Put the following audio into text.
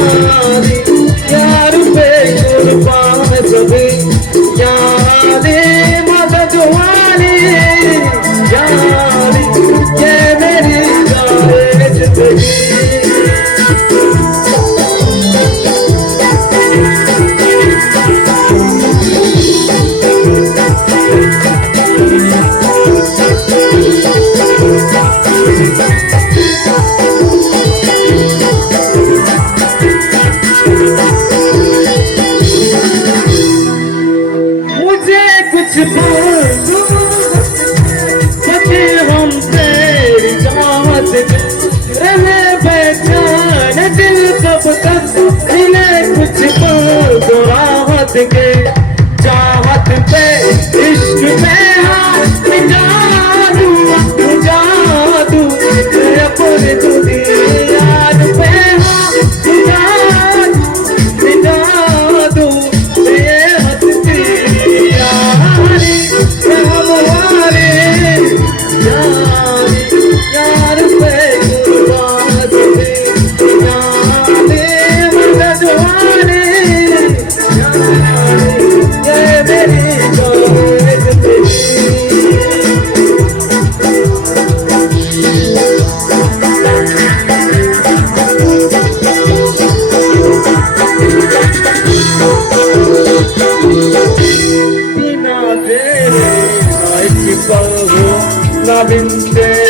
यारी यार पे कुर्बान सभी यारी मदद वाली यारी ये मेरी जाए जिंदगी सके हम तेरी चाहत रहे बेचैन दिल कब तक मिले कुछ तो राहत के चाहत पे इश्क पे हाथ जादू जादू अपने दुनिया पे हाथ जादू ये हंसती यारी हमारे यार पे कुर्बान यारे मदद वाले ये मेरी bitte